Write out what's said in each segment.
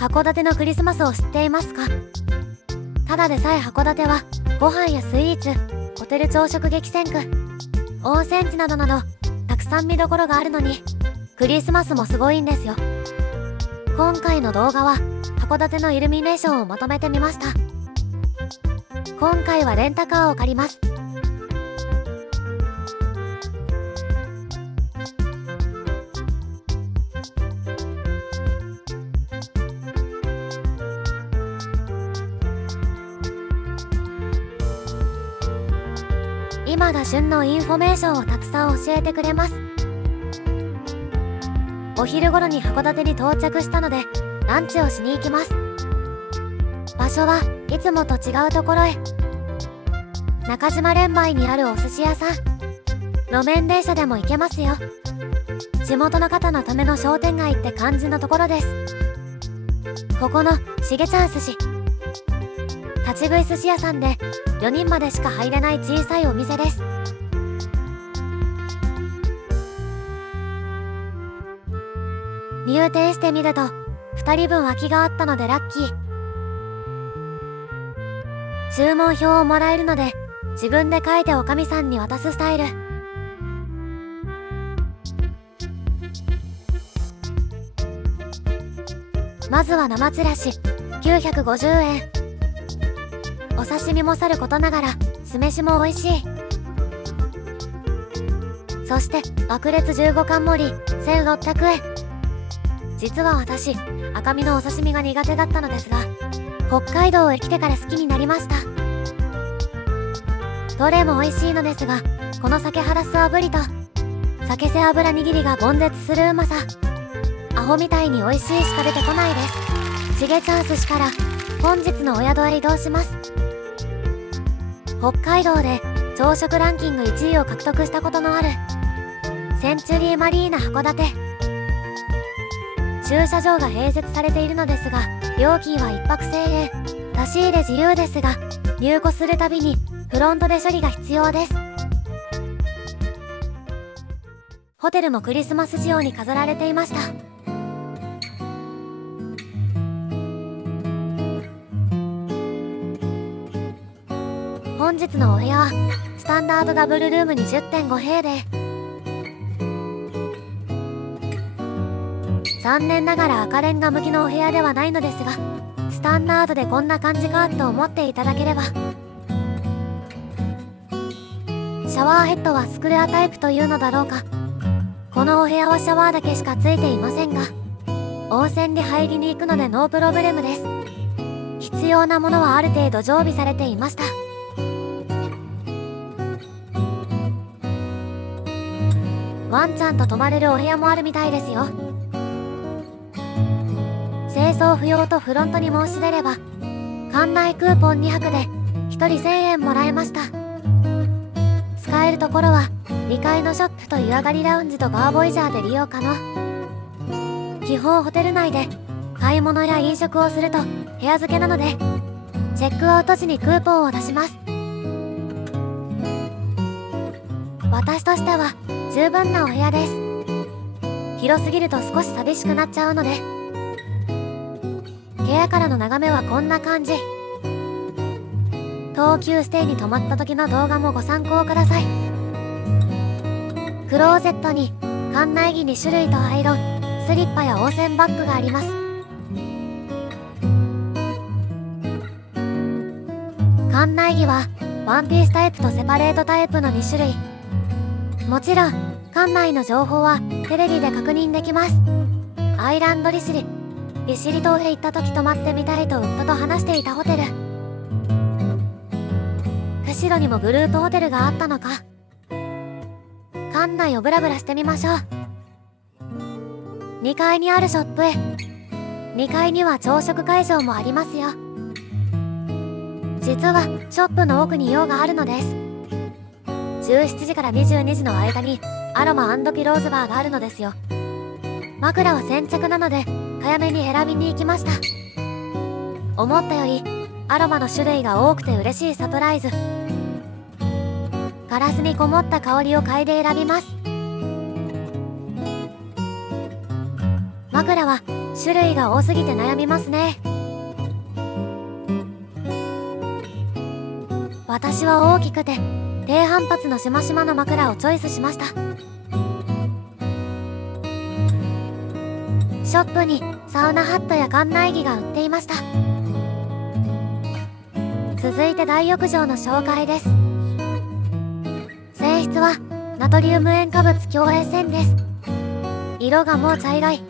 函館のクリスマスを知っていますか？ただでさえ函館はご飯やスイーツ、ホテル朝食激戦区、温泉地などなどたくさん見どころがあるのに、クリスマスもすごいんですよ。今回の動画は函館のイルミネーションをまとめてみました。今回はレンタカーを借ります。今が旬のインフォメーションをたくさん教えてくれます。お昼頃に函館に到着したのでランチをしに行きます。場所はいつもと違うところへ。中島連梅にあるお寿司屋さん。路面電車でも行けますよ。地元の方のための商店街って感じのところです。ここのしげちゃん寿司、立ち食い寿司屋さんで4人までしか入れない小さいお店です。入店してみると2人分空きがあったのでラッキー。注文表をもらえるので自分で書いておかみさんに渡すスタイル。まずは生ちらし950円。お刺身もさることながら酢飯も美味しい。そして爆裂15貫盛り1600円。実は私赤身のお刺身が苦手だったのですが、北海道へ来てから好きになりました。どれも美味しいのですが、この鮭ハラス炙りと鮭背脂握りが悶絶するうまさ。アホみたいに美味しいしか出てこないです。しげちゃん寿司から本日のお宿へ移動します。北海道で朝食ランキング1位を獲得したことのあるセンチュリーマリーナ函館。駐車場が併設されているのですが、料金は1泊1000円。出し入れ自由ですが、入庫するたびにフロントで処理が必要です。ホテルもクリスマス仕様に飾られていました。本日のお部屋はスタンダードダブルルーム 20.5 平米。残念ながら赤レンガ向きのお部屋ではないのですが、スタンダードでこんな感じかと思っていただければ。シャワーヘッドはスクエアタイプというのだろうか。このお部屋はシャワーだけしかついていませんが、温泉に入りに行くのでノープロブレムです。必要なものはある程度常備されていました。ワンちゃんと泊まれるお部屋もあるみたいですよ。清掃不要とフロントに申し出れば館内クーポン2泊で1人1000円もらえました。使えるところは2階のショップと湯上がりラウンジとバーボイジャーで利用可能。基本ホテル内で買い物や飲食をすると部屋付けなので、チェックアウト時にクーポンを出します。私としては十分なお部屋です。広すぎると少し寂しくなっちゃうので、部屋からの眺めはこんな感じ。東急ステイに泊まった時の動画もご参考ください。クローゼットに館内着2種類とアイロン、スリッパや温泉バッグがあります。館内着はワンピースタイプとセパレートタイプの2種類。もちろん館内の情報はテレビで確認できます。アイランド利尻島へ行った時泊まってみたいと夫と話していたホテル。釧路にもグループホテルがあったのか。館内をブラブラしてみましょう。2階にあるショップへ。2階には朝食会場もありますよ。実はショップの奥に用があるのです。17時から22時の間にアロマ&ピローズバーがあるのですよ。枕は先着なので早めに選びに行きました。思ったよりアロマの種類が多くて嬉しいサプライズ。ガラスにこもった香りを嗅いで選びます。枕は種類が多すぎて悩みますね。私は大きくて低反発のしましまの枕をチョイスしました。ショップにサウナハットや館内着が売っていました。続いて大浴場の紹介です。泉質はナトリウム塩化物強塩泉です。色がもう茶色い。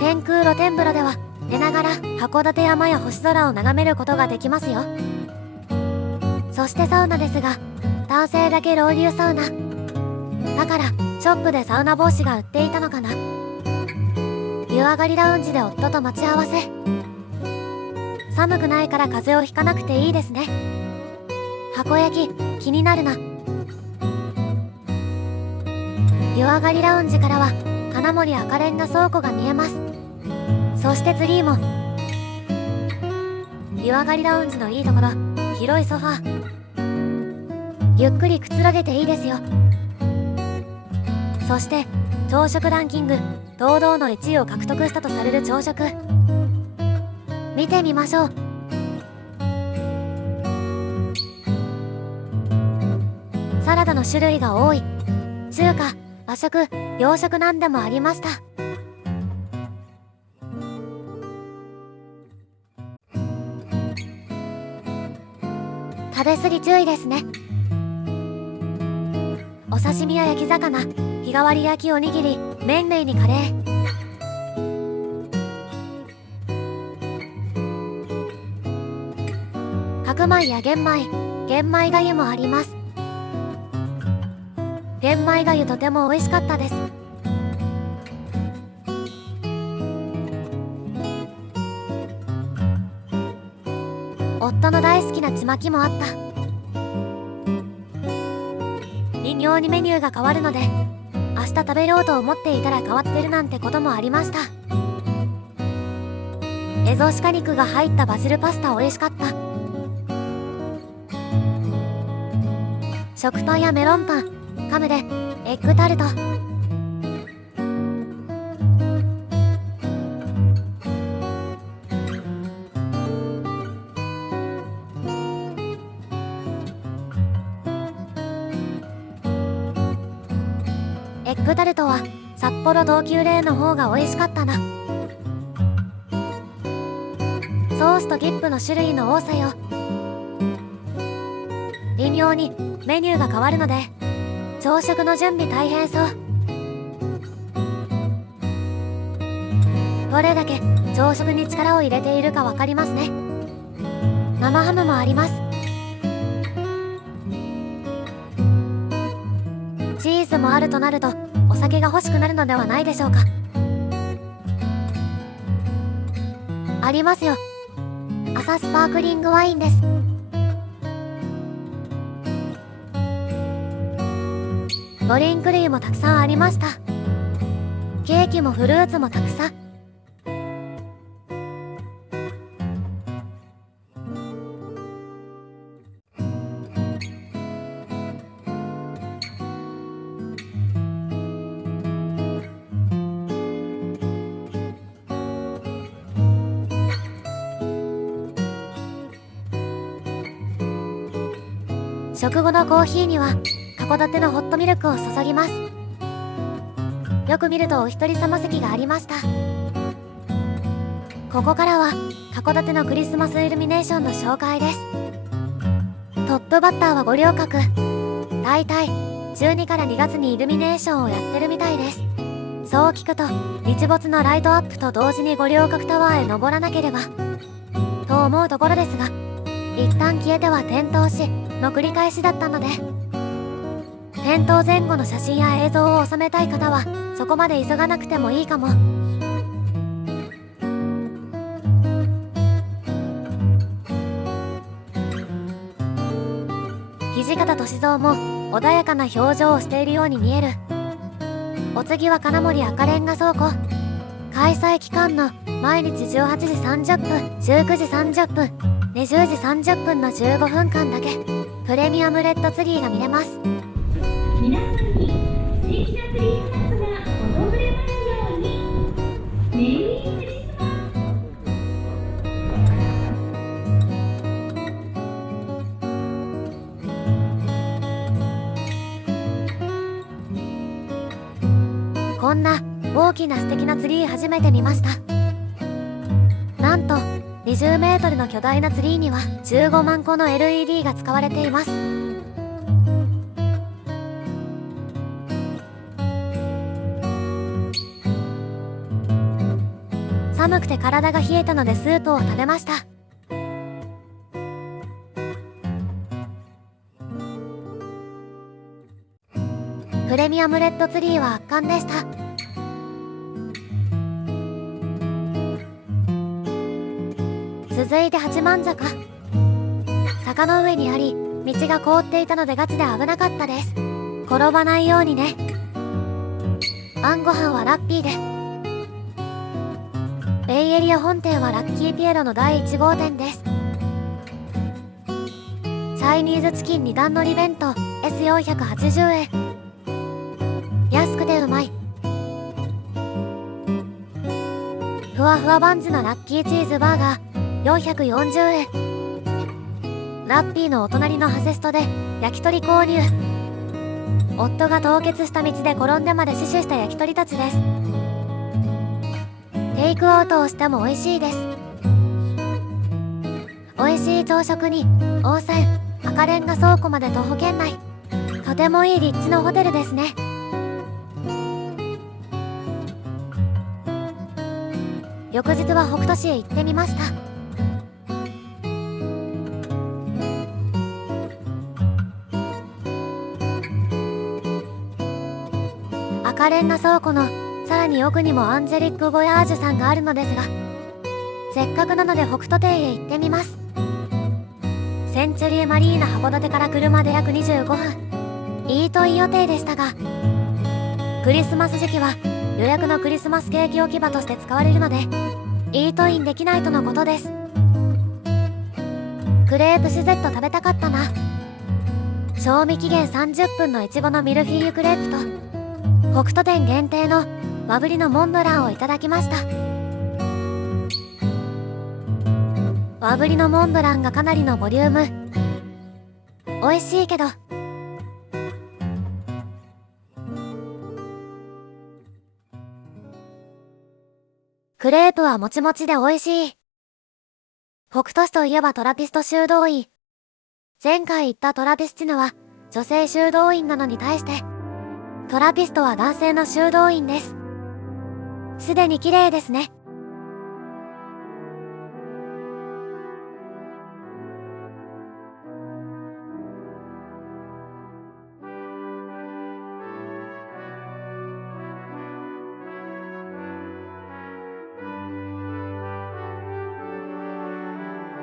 天空露天風呂では寝ながら函館山や星空を眺めることができますよ。そしてサウナですが、男性だけロウリュサウナだからショップでサウナ帽子が売っていたのかな。湯上がりラウンジで夫と待ち合わせ。寒くないから風邪をひかなくていいですね。箱焼き気になるな。湯上がりラウンジからは金森赤レンガ倉庫が見えます。そしてツリーも。湯上がりラウンジのいいところ、広いソファー、ゆっくりくつろげていいですよ。そして朝食ランキング堂々の1位を獲得したとされる朝食、見てみましょう。サラダの種類が多い。中華、和食、洋食なんでもありました。食べ過ぎ注意ですね。お刺身や焼き魚、日替わり焼きおにぎり、麺類にカレー。白米や玄米がゆもあります。玄米がゆとても美味しかったです。夫の大好きなちまきもあった。微妙にメニューが変わるので、明日食べようと思っていたら変わってるなんてこともありました。エゾシカ肉が入ったバジルパスタ美味しかった。食パンやメロンパン、カムでエッグタルト。エッグタルトは札幌同級レーの方が美味しかったな。ソースとディップの種類の多さよ。微妙にメニューが変わるので朝食の準備大変そう。どれだけ朝食に力を入れているかわかりますね。生ハムもあります。チーズもあるとなるとお酒が欲しくなるのではないでしょうか。ありますよ。朝スパークリングワインです。ドリンク類もたくさんありました。ケーキもフルーツもたくさん。食後のコーヒーには函館のホットミルクを注ぎます。よく見るとお一人様席がありました。ここからは函館のクリスマスイルミネーションの紹介です。トップバッターは五稜郭。だいたい12から2月にイルミネーションをやってるみたいです。そう聞くと日没のライトアップと同時に五稜郭タワーへ登らなければと思うところですが、一旦消えては点灯しの繰り返しだったので、点灯前後の写真や映像を収めたい方はそこまで急がなくてもいいかも。土方歳三も穏やかな表情をしているように見える。お次は金森赤レンガ倉庫。開催期間の毎日18時30分、19時30分、20時30分の15分間だけプレミアムレッドツリーが見れます。皆さんに素敵なクリスマスが訪れますように。メリークリスマス。こんな大きな素敵なツリー初めて見ました。なんと20メートルの巨大なツリーには15万個の LED が使われています。寒くて体が冷えたのでスープを食べました。プレミアムレッドツリーは圧巻でした。続いて八幡坂。坂の上にあり、道が凍っていたのでガチで危なかったです。転ばないようにね。晩ご飯はラッピーで。ベイエリア本店はラッキーピエロの第1号店です。チャイニーズチキン2段のり弁当 S480 円。安くてうまい。ふわふわバンズのラッキーチーズバーガー440円。ラッピーのお隣のハセストで焼き鳥購入。夫が凍結した道で転んでまで死守した焼き鳥たちです。テイクアウトをしても美味しいです。美味しい朝食に温泉、赤レンガ倉庫まで徒歩圏内。とてもいい立地のホテルですね。翌日は北斗市へ行ってみました。赤レンガ倉庫のさらに奥にもアンジェリック・ボヤージュさんがあるのですが、せっかくなので北斗邸へ行ってみます。センチュリーマリーナ函館から車で約25分。イートイン予定でしたが、クリスマス時期は予約のクリスマスケーキ置き場として使われるのでイートインできないとのことです。クレープシュゼット食べたかったな。賞味期限30分のいちごのミルフィーユクレープと北斗店限定の和ぶりのモンブランをいただきました。和ぶりのモンブランがかなりのボリューム。美味しいけどクレープはもちもちで美味しい。北斗市といえばトラピスト修道院。前回行ったトラピスチヌは女性修道院なのに対してトラピストは男性の修道院です。すでに綺麗ですね。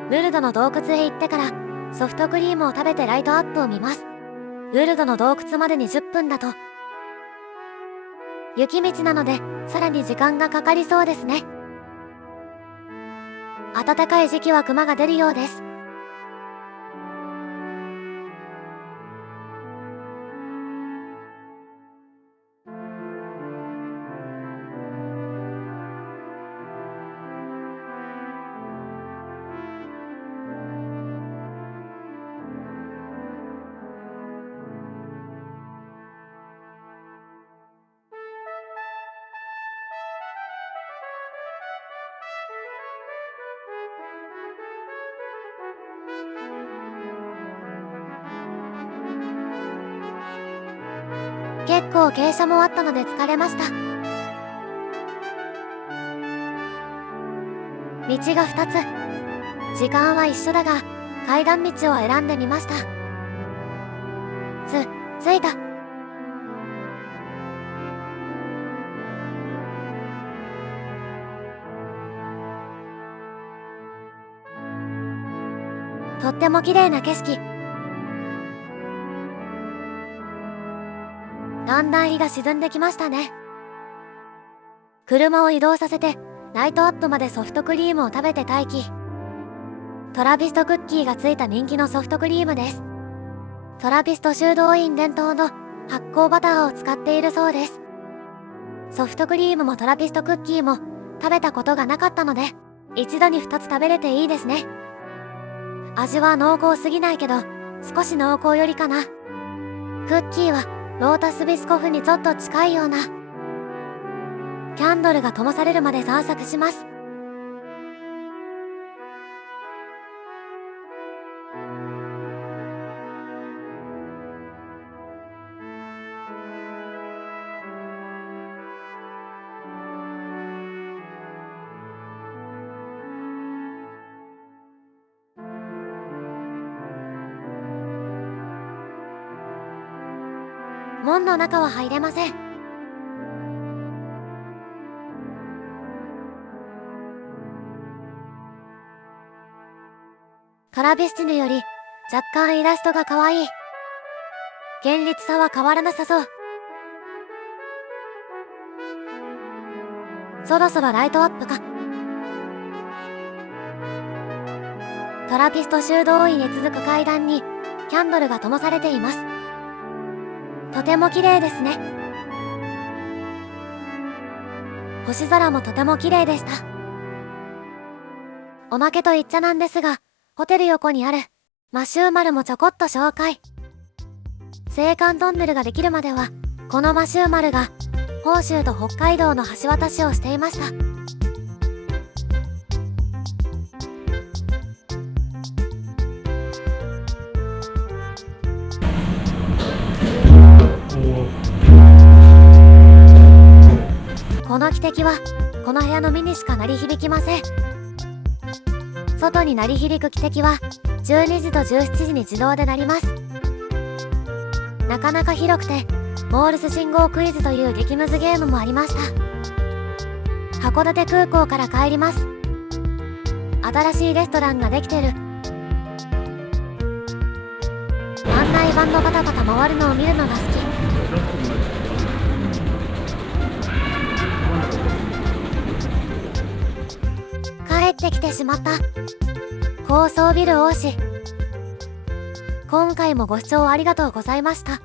ルルドの洞窟へ行ってからソフトクリームを食べてライトアップを見ます。ルルドの洞窟までに10分だと雪道なのでさらに時間がかかりそうですね。暖かい時期はクマが出るようです。結構傾斜もあったので疲れました。道が2つ。時間は一緒だが階段道を選んでみました。着いた。とっても綺麗な景色。だんだん日が沈んできましたね。車を移動させてライトアップまでソフトクリームを食べて待機。トラピストクッキーがついた人気のソフトクリームです。トラピスト修道院伝統の発酵バターを使っているそうです。ソフトクリームもトラピストクッキーも食べたことがなかったので一度に2つ食べれていいですね。味は濃厚すぎないけど少し濃厚よりかな。クッキーはロータスビスコフにちょっと近いような。キャンドルが灯されるまで散策します。門の中は入れません。カラビスチヌより若干イラストが可愛い。厳律さは変わらなさそう。そろそろライトアップか。トラピスト修道院へ続く階段にキャンドルが灯されています。とても綺麗ですね。星空もとても綺麗でした。おまけと言っちゃなんですが、ホテル横にあるマシューマルもちょこっと紹介。青函トンネルができるまでは、このマシューマルが本州と北海道の橋渡しをしていました。この汽笛はこの部屋のみにしか鳴り響きません。外に鳴り響く汽笛は12時と17時に自動で鳴ります。なかなか広くてモールス信号クイズという激ムズゲームもありました。函館空港から帰ります。新しいレストランができてる。案内板のパタパタ回るのを見るのが好き。帰ってきてしまった。高層ビル多し。今回もご視聴ありがとうございました。